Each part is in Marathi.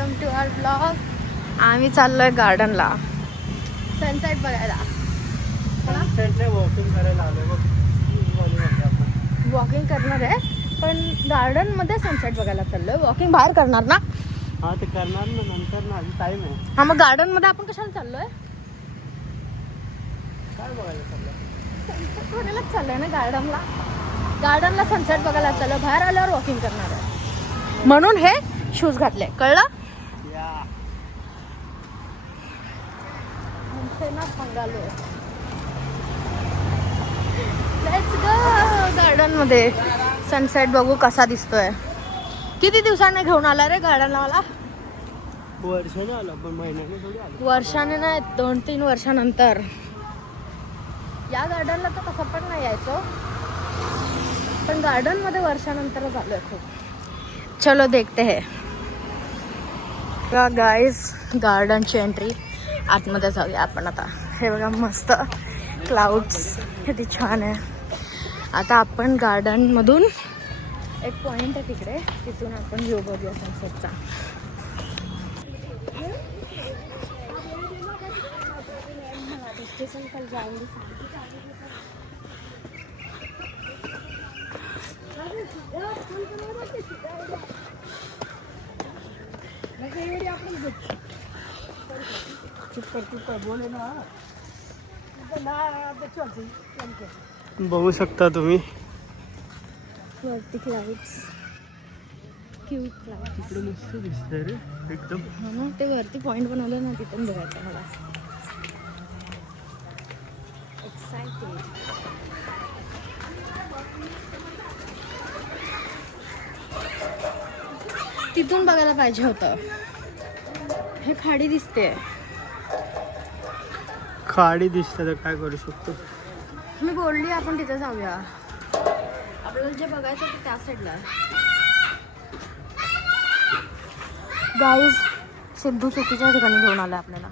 Welcome to our blog. आम्ही चाललोय गार्डनला सनसेट बघायला. वॉकिंग करायला आलो. वॉकिंग करणार आहे पण गार्डन मध्ये सनसेट बघायला चाललोय. वॉकिंग बाहेर करणार ना? हा ते करणार ना नंतर ना, अजून टाइम आहे. हा मग गार्डन मध्ये आपण कशाला चाललोय? काय बघायला चाललं? सनसेट बघायलाच चाललोय ना गार्डनला. गार्डनला सनसेट बघायला चाललोय. बाहेर आल्यावर वॉकिंग करणार आहे म्हणून हे शूज घातले. कळलं? या ना पंगालो. लेट्स गो गार्डन मध्ये सनसेट बघू कसा दिसतोय. किती दिवसांनी घेऊन आला रे गार्डनला मला? वर्षाने आलो पण महिन्याने थोडी आलो. वर्षाने नाही, 2-3 वर्षानंतर. या गार्डनला तर कसं पण नाही यायचो पण गार्डन मध्ये वर्षानंतरच आलोय खूप. चलो देखते है गाइस गार्डनची एंट्री. आतमध्ये जाऊया आपण आता. हे बघा मस्त क्लाउड्स किती छान आहे. आता आपण गार्डन मधून एक पॉइंट आहे तिकडे, तिथून आपण व्ह्यू बघूया सनसेटचा. बघू शकता तुम्ही वरती क्लाउड्स, क्यूट क्लाउड. तिकडे मस्त दिसतंय रे एकदम. हा ना, ते वरती पॉइंट बनवलं ना, तिथून बघायचं मला. एक्साइटेड. तिथून बघायला पाहिजे होतं. हे खाडी दिसते. खाडी दिसते तर काय करू शकतो. मी बोलली आपण तिथे जाऊया. आपल्याला जे बघायचं ते त्या साईडला आहे. गाईज सिद्धू चुकीच्या ठिकाणी घेऊन आला आपल्याला.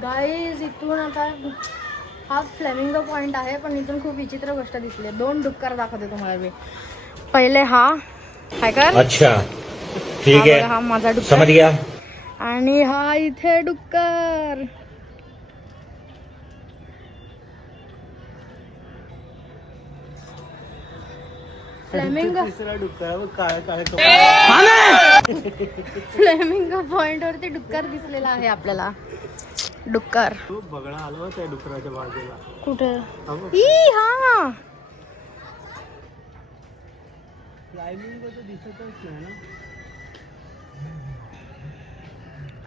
गाईज इथून आता हा फ्लेमिंगो पॉइंट आहे पण इथून खूप विचित्र गोष्ट दिसली. 2 डुक्कर दाखवते तुम्हाला मी. पहिले हा काय कर. अच्छा ठीक है, हा माझा डुक्कर समझ गया. आणि हा इथे डुक्कर. फ्लेमिंगो तिसरा डुक्कर काळे काळे फ्लेमिंगो पॉइंट वरती डुक्कर दिसलेला आहे आपल्याला. डुक्कर तो बघणं आलो होता त्या डुकराच्या बाजूला. कुठे? हा बघ. हा क्लाइमिंग तर दिसतच नाही ना.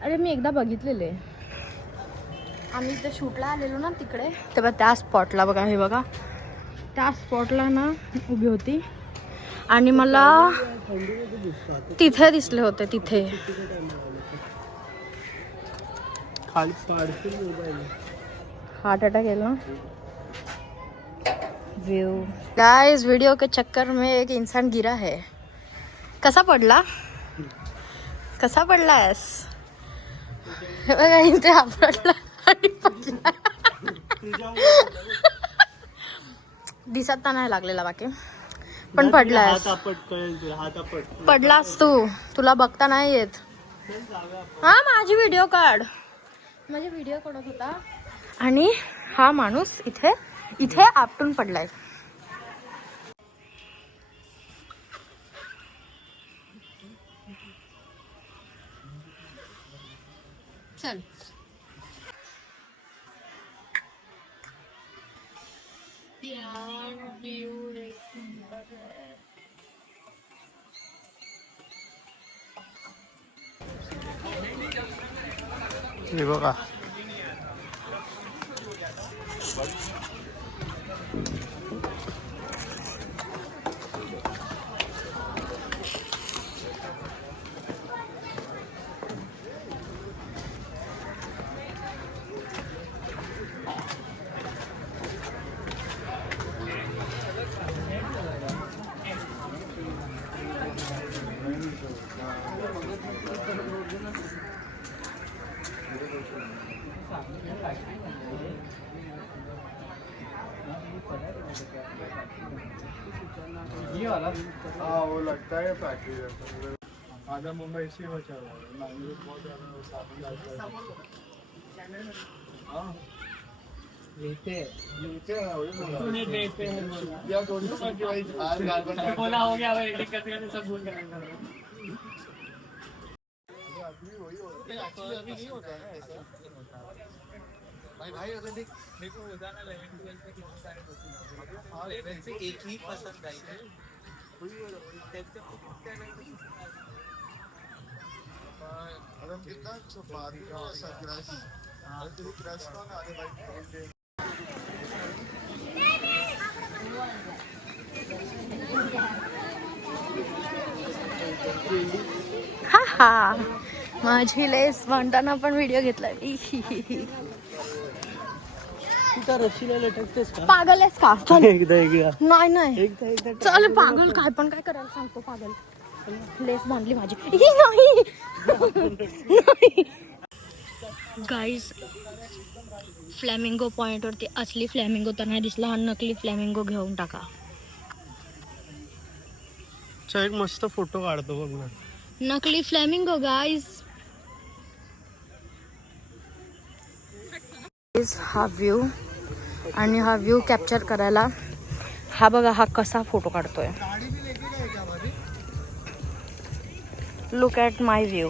अरे मी एकदा बघितलेले. आम्ही इथे शूटला आलेलो ना तिकडे, तेव्हा त्या स्पॉटला बघा. हे बघा त्या स्पॉटला ना उभी होती आणि मला तिथे दिसले होते. तिथे खाली पाडशील मोबाईल. हार्ट अटैक येलो. व्यू गाइस, वीडियो के चक्कर में एक इंसान गिरा है. कसा पडला? कसा पडलास? बघा इथे आपडला आणि पडला. दिसत तर नाही लागलेला बाकी पण पडलास. हात कळेल तुला. हात आपट पडलास तू. तुला बघता नाही येत. हा माझी व्हिडिओ काढ. माझी व्हिडिओ काढत होता आणि हा माणूस इथे इथे आपटून पडलाय. चल हे बघा. ये वाला हाँ वो लगता है फैक्ट्री आधा मुंबई से बचा हुआ है मैंगलोर बहुत ज़्यादा साफ हाँ लेते या दोनों का जो भाई बोला हो गया भाई दिक्कत करके सब भूल गए अभी नहीं होता है ना ऐसा भाई अगर देख मेरे को रोजाना 11-12 पे कितने सारे क्वेश्चन हाँ 11 से एक ही पसंद आई है अगर कितना बात का ऐसा क्रश हाँ तो क्रश कौन आगे भाई हा हा माझी लेस म्हणताना पण व्हिडिओ घेतला रशीला लटकतेस का पागल आहेस का चल एकदा नाही नाही एकदा चल पागल काय पण काय करायला सांगतो पागल लेस बांधली माझी नाही गाईज फ्लॅमिंगो पॉइंट वरती असली फ्लॅमिंगो तर नाही दिसला हा नकली फ्लॅमिंगो घेऊन टाका एक मस्त फोटो काढतो बघ ना नकली फ्लॅमिंगो गाईज हा व्ह्यू आणि हा व्ह्यू कॅप्चर करायला हा बघा हा कसा फोटो काढतोय लुक ॲट माय व्ह्यू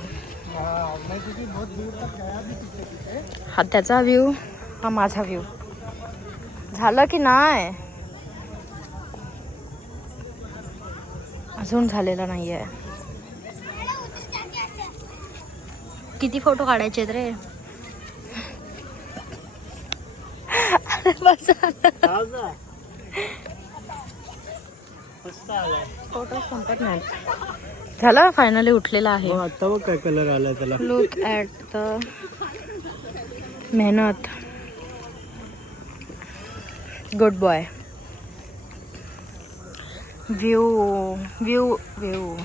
हा त्याचा व्ह्यू हा माझा व्ह्यू झालं की नाही अजून झालेला नाहीये किती फोटो काढायचे रे बस फोटो संपत नाही झालं फायनली उठलेला आहे आता बघ काय कलर आलाय त्याला लुक ॲट द मेहनत good boy view view view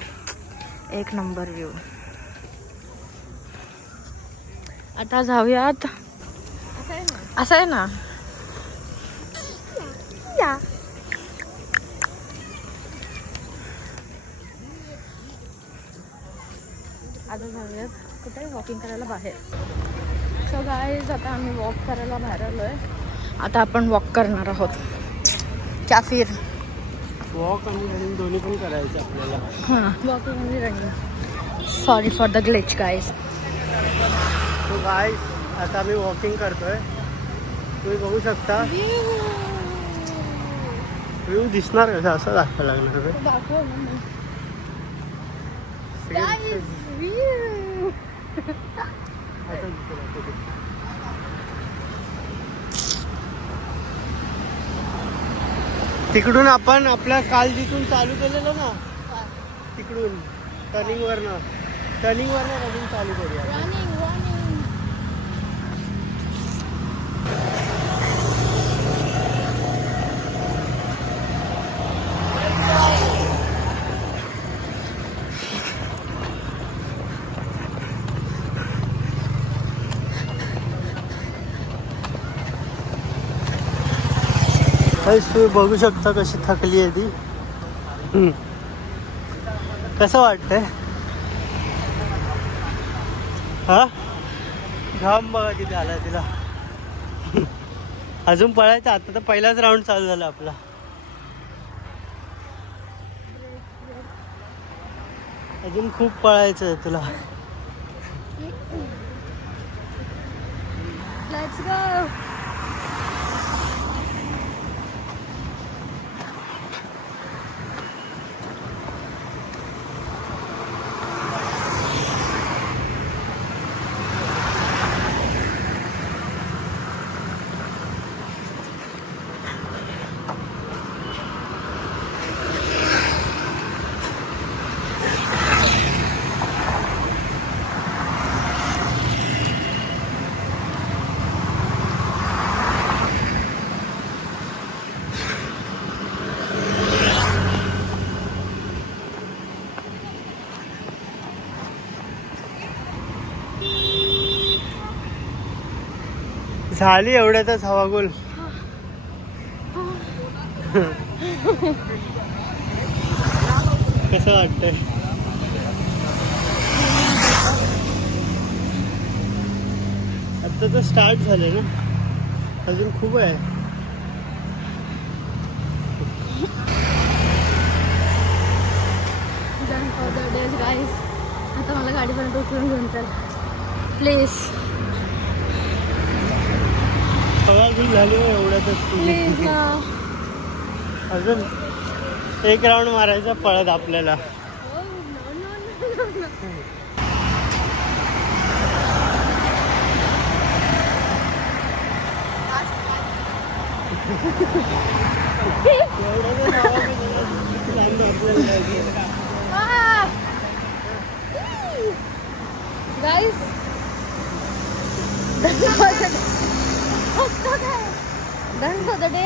एक नंबर व्यू आता जाऊयात असं आहे ना या आता जाऊयात कुठे वॉकिंग करायला बाहेर सो गाईज आता आम्ही वॉक करायला बाहेर आलो आहे आता आपण वॉक करणार आहोत क्या फिर वॉक आणि रनिंग दोन्ही पण करायचं आपल्याला हां वॉकिंग आणि running sorry for the glitch guys तो गाईज आता आम्ही वॉकिंग करतोय तुम्ही बघू शकता व्ह्यू दिसणार कसं असं दाखवायला लागणार तिकडून आपण आपल्या काल जिथून चालू केलेलं ना तिकडून टर्निंगवरनं रनिंग चालू करूया तुम्ही बघू शकता कशी थकली आहे ती कसं वाटतंय हा घाम बघा किती आलाय तिला अजून पळायचं आता तर पहिलाच राऊंड चालू झाला आपला अजून खूप पळायचं आहे तुला लेट्स गो झाली एवढ्यातच हवा गोल कसं वाटतंय? आता तर स्टार्ट झाले ना, अजून खूप आहे. डन फॉर द डेज गाईस. आता मला गाडीपर्यंत उचलून घेऊन चल प्लीज. सगळं बिल झाले एवढ्यातच. प्लीज ना. अजून एक राऊंड मारायचा पळत आपल्याला. गाईस डन फॉर द डे.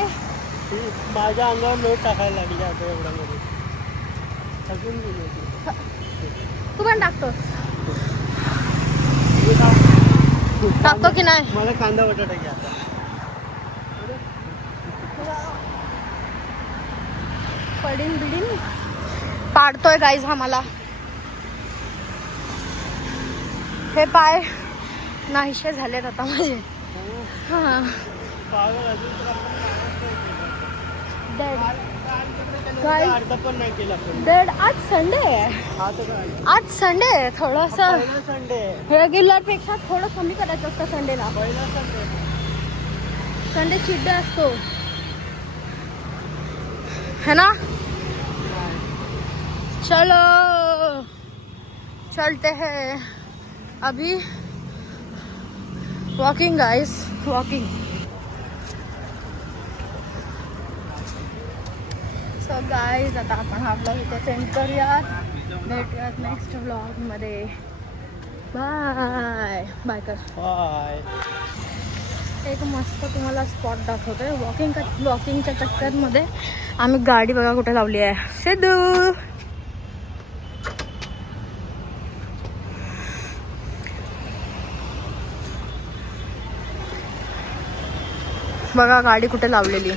माझ्या अंगावर नोट टाकायला लागली आता एवढ्यामध्ये. अजून तू पण टाकतोस? टाकतो की नाही? मला कांदा बटाटा घ्या आता. पडीन बिडीन पाडतोय गाईज हा मला. हे पाय नाहीसे झालेत आता माझे. हा डेड गाईज. अर्धा पण नाही केला पण. डेड आज संडे आहे. आज संडे आहे. थोडंसं पहिला संडे. रेग्युलर पेक्षा थोडं कमी करायचं असतं संडेला. पहिला संडे. संडे चीट डे असतो है ना. चलो चलते हैं अभी. Walking guys walking. So guys आता आपण हा ब्लॉग इथे सेंड करूयात. भेटूयात नेक्स्ट ब्लॉगमध्ये. बाय बाय कर. बाय. एक मस्त तुम्हाला स्पॉट दाखवतोय. वॉकिंगच्या चक्करमध्ये आम्ही गाडी बघा कुठे लावली आहे. सिद्धू बघा गाडी कुठे लावलेली.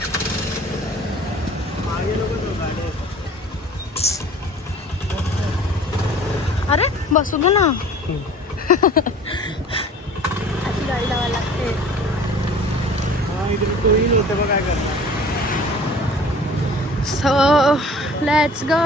अरे बसू दे ना. अशी गाडी लावायला लागते. काय करणार. So let's go.